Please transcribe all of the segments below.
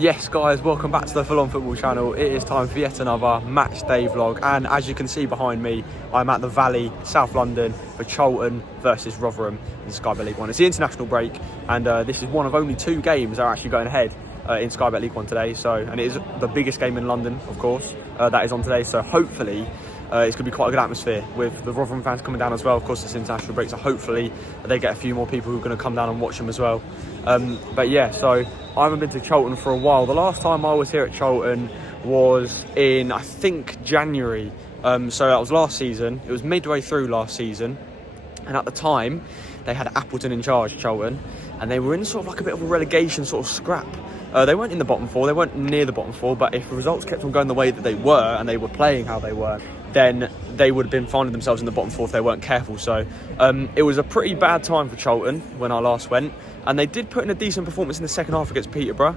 Yes guys, welcome back to the Full On Football channel. It is time for yet another match day vlog, and as you can see behind me, I'm at the Valley, South London, for Charlton versus Rotherham in Sky Bet League 1. It's the international break, and this is one of only 2 games that are actually going ahead in Sky Bet League 1 today. And it is the biggest game in London, of course, that is on today. So hopefully it's going to be quite a good atmosphere with the Rotherham fans coming down as well. Of course, it's international break, so hopefully they get a few more people who are going to come down and watch them as well. But yeah, so I haven't been to Charlton for a while. The last time I was here at Charlton was in, I think, January. So that was last season. It was midway through last season. And at the time, they had Appleton in charge, Charlton. And they were in sort of like a bit of a relegation sort of scrap. They weren't in the bottom 4. They weren't near the bottom 4. But if the results kept on going the way that they were, and they were playing how they were, then they would have been finding themselves in the bottom 4 if they weren't careful. So it was a pretty bad time for Charlton when I last went. And they did put in a decent performance in the second half against Peterborough,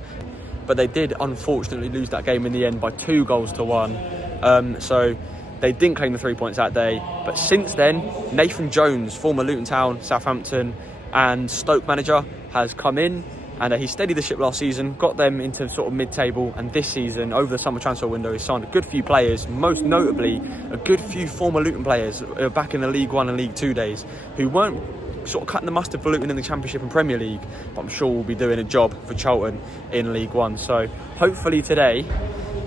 but they did unfortunately lose that game in the end by 2 goals to 1. So they didn't claim the 3 points that day. But since then, Nathan Jones, former Luton Town, Southampton and Stoke manager, has come in, and he steadied the ship last season, got them into sort of mid-table, and this season, over the summer transfer window, he signed a good few players, most notably a good few former Luton players back in the League 1 and League 2 days, who weren't sort of cutting the mustard for Luton in the Championship and Premier League, but I'm sure we'll be doing a job for Charlton in League 1. So hopefully today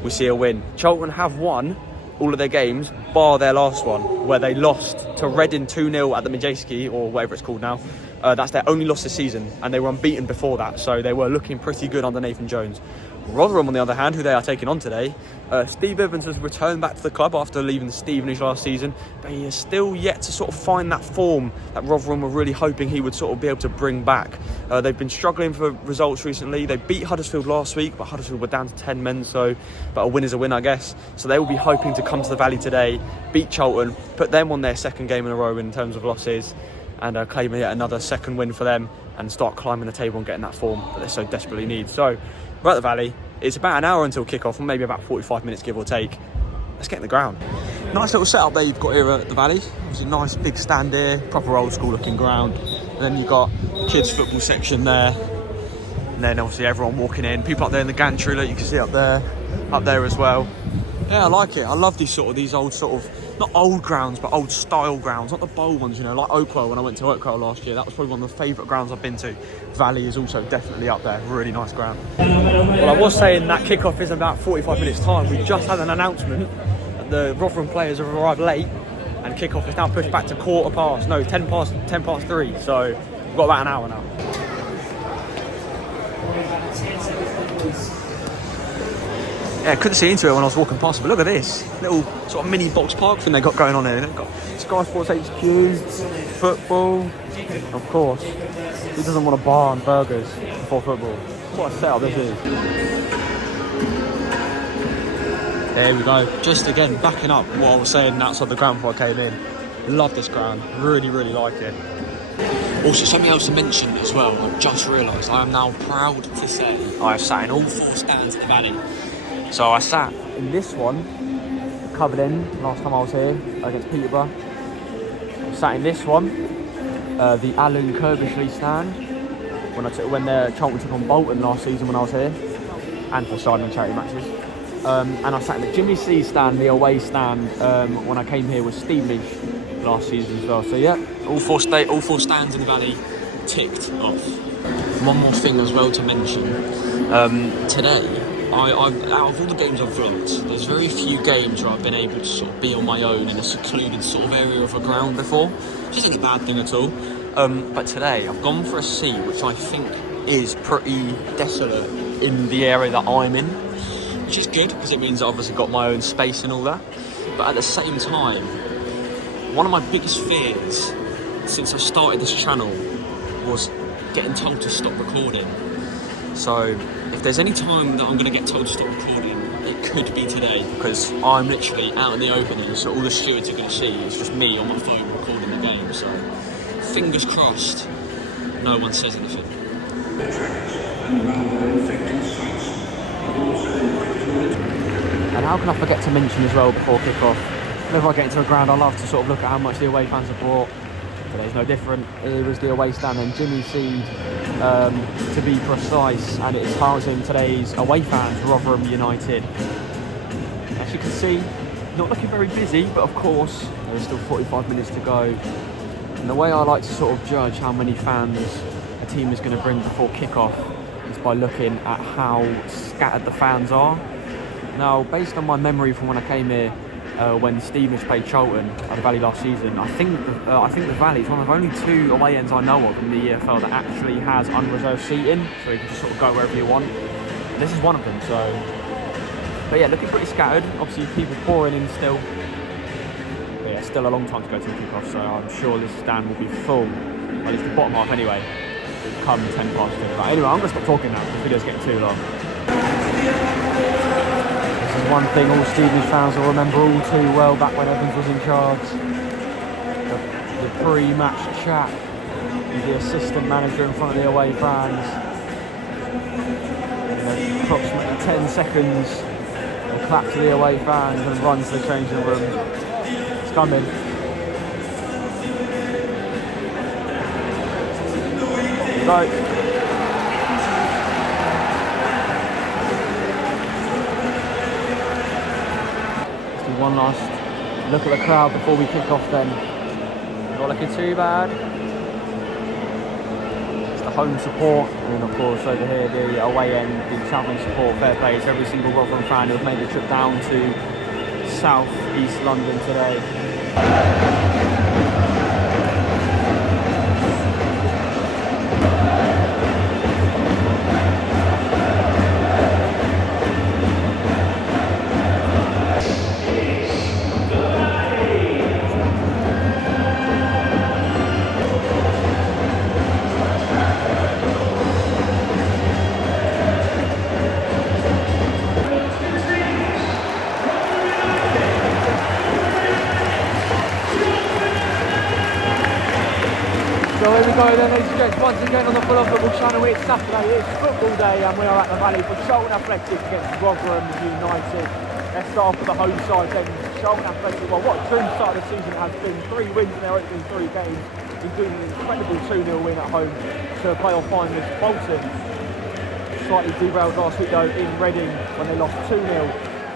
we see a win. Charlton have won all of their games, bar their last one, where they lost to Reading 2-0 at the Majeski, or whatever it's called now. That's their only loss this season, and they were unbeaten before that, so they were looking pretty good under Nathan Jones. Rotherham, on the other hand, who they are taking on today, Steve Evans has returned back to the club after leaving Stevenage last season, but he is still yet to sort of find that form that Rotherham were really hoping he would sort of be able to bring back. They've been struggling for results recently. They beat Huddersfield last week, but Huddersfield were down to 10 men, but a win is a win, I guess. So they will be hoping to come to the Valley today, beat Charlton, put them on their second game in a row in terms of losses, and claim yet another second win for them, and start climbing the table and getting that form that they so desperately need. So we're at the Valley. It's about an hour until kick-off, and maybe about 45 minutes, give or take. Let's get in the ground. Nice little setup there you've got here at the Valley. There's a nice big stand here, proper old school looking ground. And then you've got kids football section there. And then obviously everyone walking in. People up there in the gantry, like you can see up there as well. Yeah, I like it. I love these old sort of, not old grounds, but old style grounds, not the bowl ones, you know, like Oakwell. When I went to Oakwell last year, that was probably one of the favourite grounds I've been to. Valley is also definitely up there, really nice ground. Well, I was saying that kickoff is about 45 minutes time. We just had an announcement that the Rotherham players have arrived late, and kickoff is now pushed back to 10 past 3. So we've got about an hour now. Yeah, couldn't see into it when I was walking past, but look at this little sort of mini box park thing they got going on here. They've got Sky Sports HQ, football, of course. Who doesn't want a bar and burgers before football? What a setup this is. There we go. Just again, backing up what I was saying outside the ground before I came in. Love this ground. Really, really like it. Also, something else to mention as well, I've just realised I am now proud to say I have sat in all 4 stands at the Valley. So I sat in this one, covered in, last time I was here against Peterborough. I sat in this one, the Alan Kirbishley stand, when Charlton took on Bolton last season when I was here, and for Sidemen charity matches. And I sat in the Jimmy C stand, the away stand, when I came here with Stevenage last season as well. So yeah, all four stands in the Valley ticked off. One more thing as well to mention, today, out of all the games I've vlogged, there's very few games where I've been able to sort of be on my own in a secluded sort of area of a ground before, which isn't a bad thing at all. But today I've gone for a seat which I think is pretty desolate in the area that I'm in, which is good because it means I've obviously got my own space and all that. But at the same time, one of my biggest fears since I started this channel was getting told to stop recording. So if there's any time that I'm going to get told to stop recording, it could be today, because I'm literally out in the open, and so all the stewards are going to see is just me on my phone recording the game. So fingers crossed no one says anything. And how can I forget to mention as well before kick-off, whenever I get into a ground, I love to sort of look at how much the away fans have brought. Today's no different. Here was the away stand and Jimmy Seed, to be precise, and it is housing today's away fans, Rotherham United. As you can see, not looking very busy, but of course there's still 45 minutes to go. And the way I like to sort of judge how many fans a team is going to bring before kick-off is by looking at how scattered the fans are. Now, based on my memory from when I came here, when Stevenage played Charlton at the Valley last season, I think the Valley is one of only 2 away ends I know of in the EFL that actually has unreserved seating, so you can just sort of go wherever you want. And this is one of them, so. But yeah, looking pretty scattered. Obviously, people pouring in still. But yeah, still a long time to go to the kickoff, so I'm sure this stand will be full. Well, at least the bottom half anyway. Come 10 past 2. But anyway, I'm going to stop talking now because the video's getting too long. This is one thing all Stevenage fans will remember all too well back when Evans was in charge. The pre-match chat with the assistant manager in front of the away fans. And approximately 10 seconds, he'll clap to the away fans and run to the changing room. It's coming. Go. One last look at the crowd before we kick off then. Not looking too bad. It's the home support, and of course over here the away end, the travelling support. Fair play to every single Rotherham fan who have made the trip down to South East London today. So here we go then, ladies and gents, once again on the Full On Football channel. It's Saturday, it's football day, and we are at the Valley for Charlton Athletic against Rotherham United. Let's start off with the home side then. Charlton Athletic, well, what a dream start of the season it has been. 3 wins in their opening 3 games, including an incredible 2-0 win at home to playoff finalist Charlton. Slightly derailed last week though in Reading when they lost 2-0,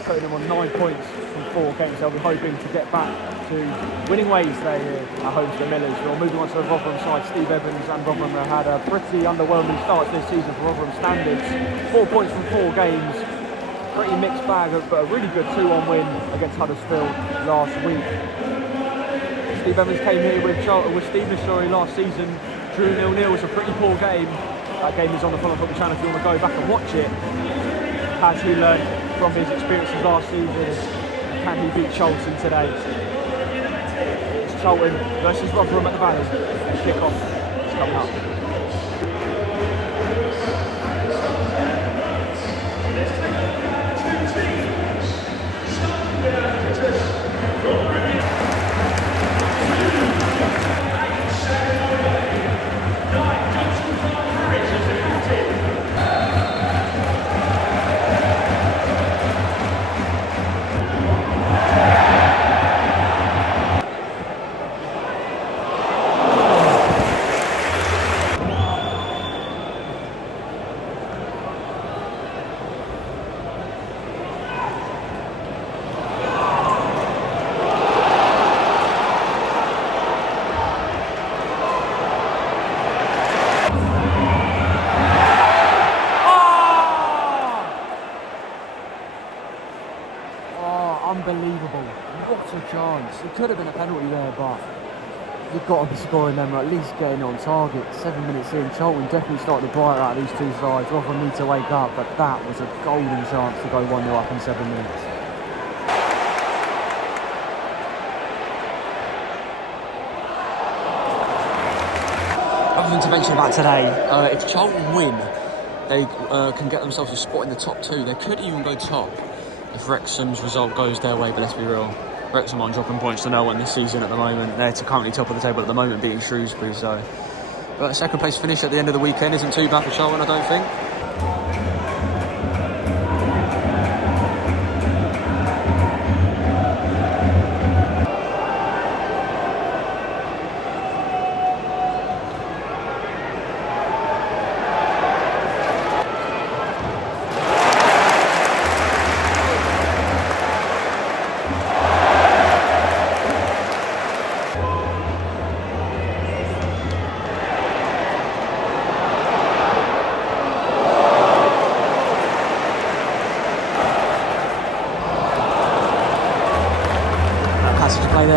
putting them on 9 points from 4 games. They'll be hoping to get back to winning ways today here at home to the Millers. Well, moving on to the Rotherham side, Steve Evans and Rotherham have had a pretty underwhelming start to this season for Rotherham standards. 4 points from 4 games. Pretty mixed bag, but a really good 2-1 win against Huddersfield last week. Steve Evans came here with Stevenage last season, drew 0-0. It's a pretty poor game. That game is on the Full On Football channel if you want to go back and watch it. Has he learned from his experiences last season? Can he beat Charlton today? It's Charlton versus Rotherham at the Valley. Kick-off is coming up. Unbelievable. What a chance. It could have been a penalty there, but you've got to be scoring them, or at least getting on target. 7 minutes in, Charlton definitely started to brighter out of these 2 sides. Rotherham need to wake up, but that was a golden chance to go 1-0 up in 7 minutes. Other thing to mention about today, if Charlton win, they can get themselves a spot in the top 2. They could even go top if Wrexham's result goes their way, but let's be real, Wrexham aren't dropping points to no one this season at the moment. They're currently top of the table at the moment, beating Shrewsbury, so. But a 2nd place finish at the end of the weekend isn't too bad for Charlton, I don't think.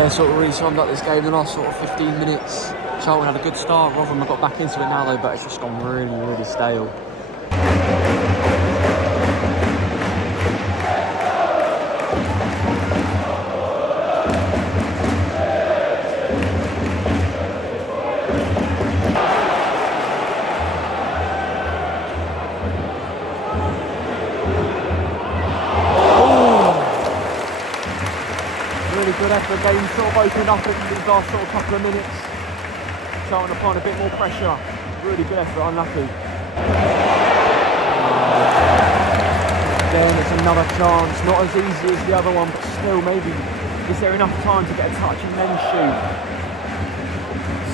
Yeah, sort of really summed up this game in the last sort of 15 minutes. Charlton had a good start, Rotherham have got back into it now though, but it's just gone really, really stale. Good effort, game sort of opened up in these last sort of couple of minutes. Trying to find a bit more pressure. Really good effort, unlucky. Then it's another chance, not as easy as the other one, but still maybe, is there enough time to get a touch and then shoot?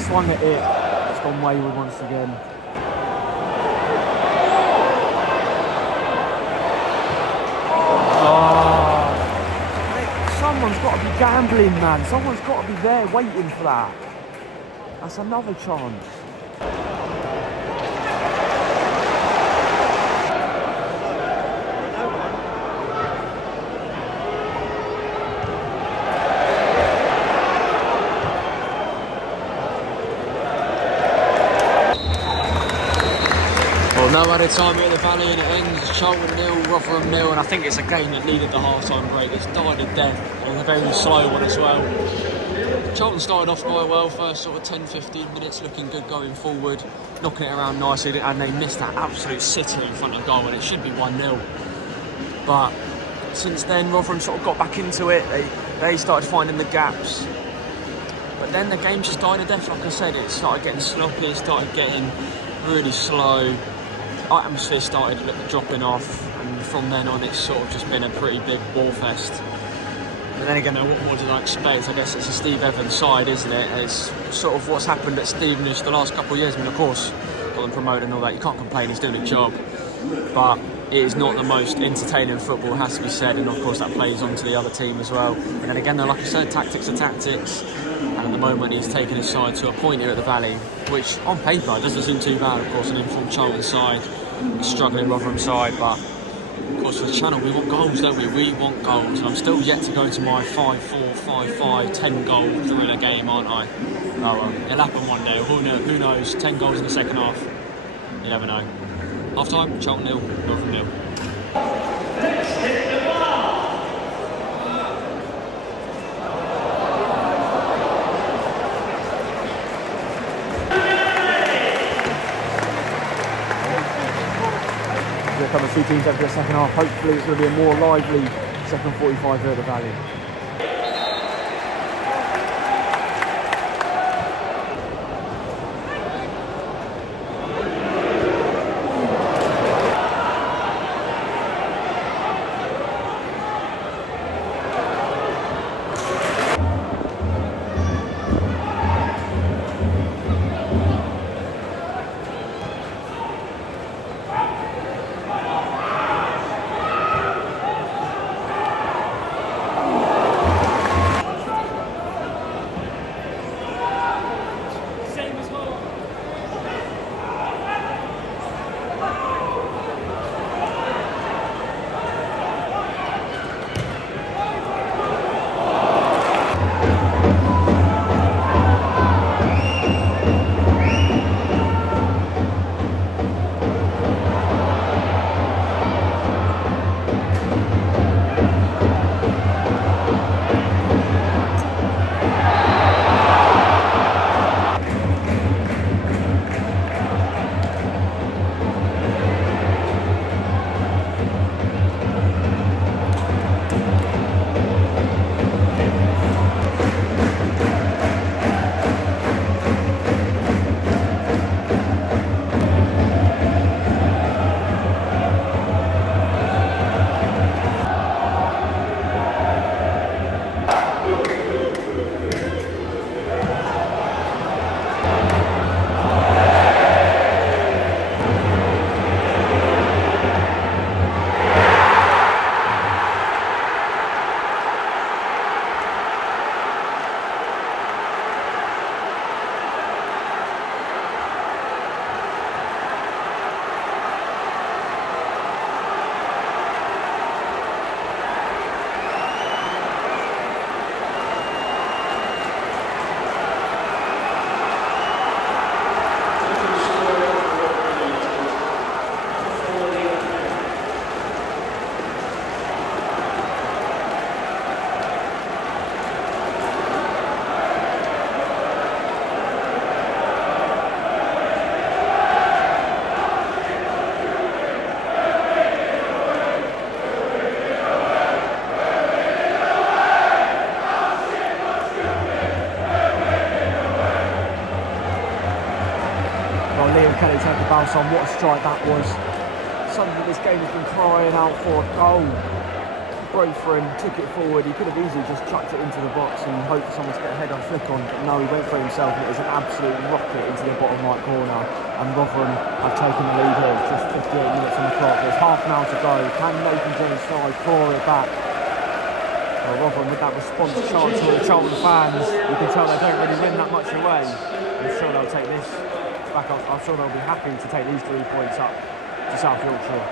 Swung at it, it's gone wayward once again. Someone's got to be gambling, man. Someone's got to be there waiting for that. That's another chance. Well, no added time here at the Valley, and it ends Charlton 0, Rotherham 0, and I think it's a game that needed the half-time break. It's died a death, and a very slow one as well. Charlton started off quite well, first sort of 10-15 minutes, looking good going forward, knocking it around nicely, and they missed that absolute sitter in front of goal, and it should be 1-0. But since then, Rotherham sort of got back into it. They started finding the gaps. But then the game just died a death, like I said. It started getting sloppy, it started getting really slow. Atmosphere started dropping off, and from then on it's sort of just been a pretty big ball fest. But then again, what did I expect? I guess it's a Steve Evans side, isn't it? It's sort of what's happened at Stevenage the last couple of years. I mean, of course, got them promoted and all that. You can't complain, he's doing a job. But it is not the most entertaining football, has to be said, and of course that plays onto the other team as well. And then again, though, like I said, tactics are tactics. And at the moment he's taken his side to a point here at the Valley, which on paper doesn't seem too bad. Of course, an informed Charlton side, a struggling Rotherham side, but of course for the channel we want goals, don't we? We want goals, and I'm still yet to go to my 5-4, 5-5, 10 goal thriller game, aren't I? Oh, it'll happen one day. Who knows? 10 goals in the second half. You never know. Half time, Charlton 0, Rotherham 0. Come and see teams after the second half. Hopefully it's going to be a more lively second 45 here at the Valley. Well, Liam Kelly take the bounce on. What a strike that was. Something this game has been crying out for. Goal. Broke for him, took it forward. He could have easily just chucked it into the box and hoped for someone to get a head on flick on. But no, he went for it himself, and it was an absolute rocket into the bottom right corner. And Rotherham have taken the lead here. It's just 58 minutes on the clock. There's half an hour to go. Can Nathan Jones' side claw it back? Well, Rotherham with that response chance from the Charlton fans, you can tell they don't really win that much away. I'm sure they'll take this back up. I'm sure they'll be happy to take these 3 points up to South Yorkshire.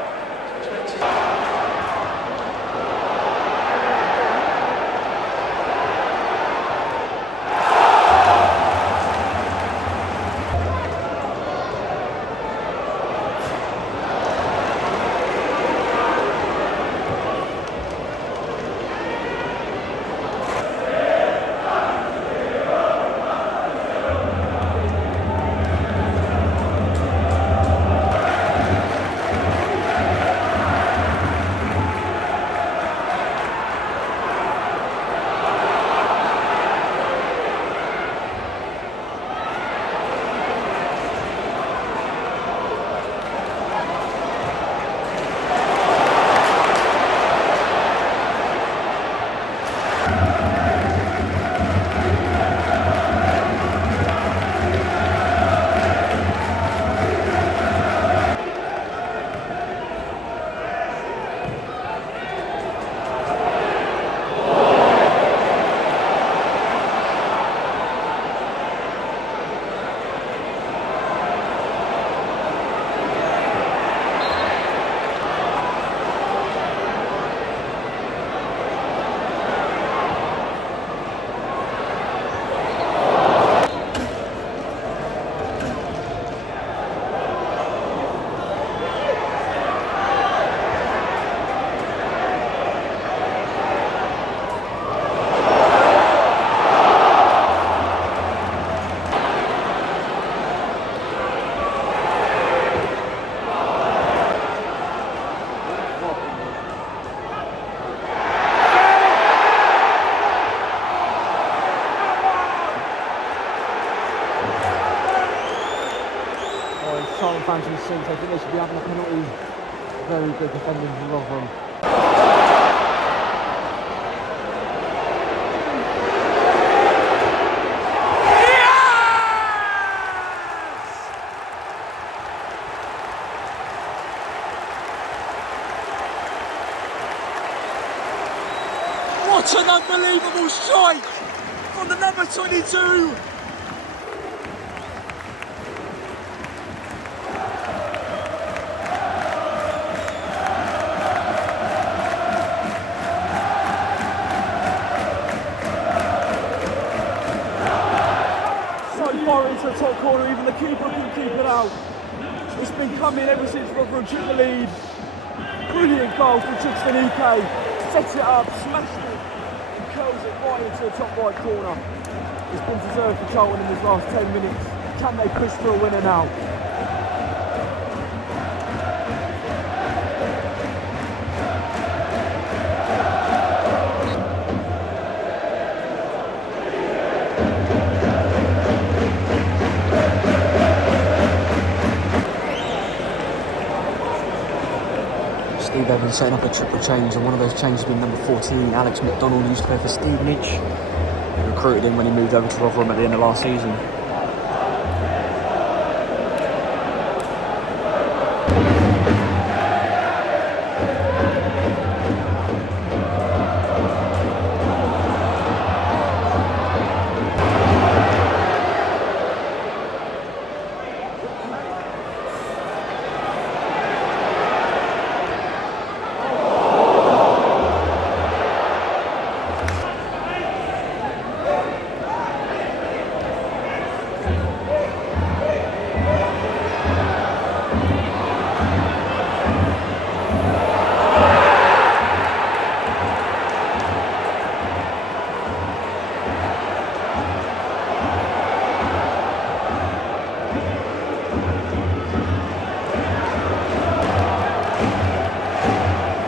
Charlton fans in the seats, I think they should be having a penalty. Very good defending from Rotherham. What an unbelievable strike from the number 22! Into the top corner, even the keeper couldn't keep it out. It's been coming ever since Rotherham took the lead. Brilliant goal from ANEKE. Sets it up, smashed it, and curls it right into the top right corner. It's been deserved for Charlton in these last 10 minutes. Can they push for a winner now? Steve Evans setting up a triple change, and one of those changes being number 14, Alex McDonald, used to play for Stevenage. Recruited him when he moved over to Rotherham at the end of last season.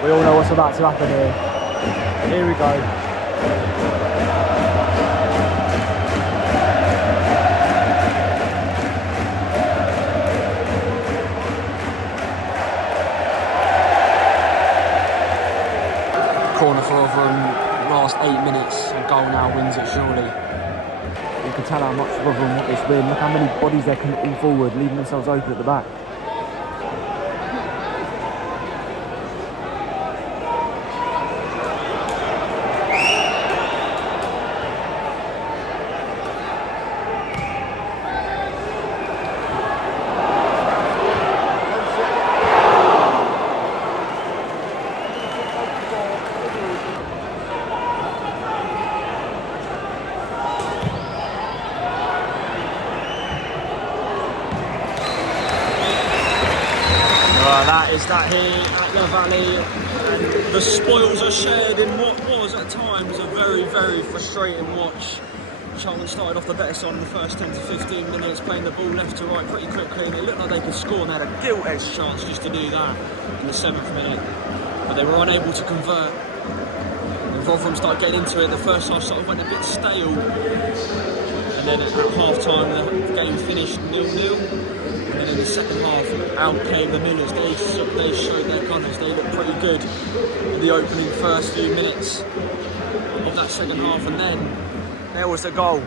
We all know what's about to happen here. Here we go. Rotherham last 8 minutes, and goal now wins it surely. You can tell how much Rotherham want this win. Look how many bodies they're committing forward, leaving themselves open at the back. That is that here at the Valley, and the spoils are shared in what was at times a very, very frustrating watch. Charlton started off the better side in the first 10 to 15 minutes, playing the ball left to right pretty quickly, and it looked like they could score, and they had a gilt-edged chance just to do that in the 7th minute, but they were unable to convert. And Rotherham started getting into it. The first half sort of went a bit stale, and then at half-time the game finished 0-0. And in the second half, out came the Millers. They showed their colours. They looked pretty good in the opening first few minutes of that second half, and then there was the goal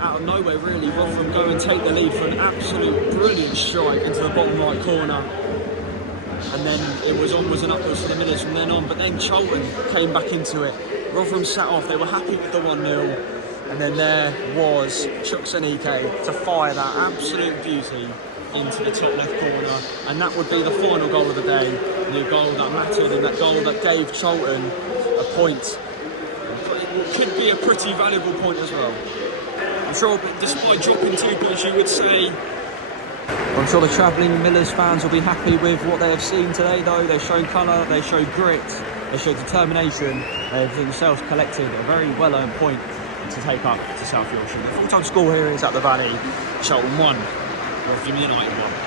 out of nowhere. Really, Rotherham go and take the lead for an absolute brilliant strike into the bottom right corner, and then it was onwards and upwards for the Millers from then on. But then Charlton came back into it. Rotherham sat off. They were happy with the 1-0, and then there was ANEKE to fire that absolute beauty into the top left corner, and that would be the final goal of the day, the goal that mattered, and that goal that gave Charlton a point. It could be a pretty valuable point as well. I'm sure, despite dropping 2 points, you would say. I'm sure the travelling Millers fans will be happy with what they have seen today, though. They've shown colour, they showed grit, they showed determination. They have themselves collected a very well-earned point to take up to South Yorkshire. The full-time score here is at the Valley. Charlton 1. Rotherham United 1.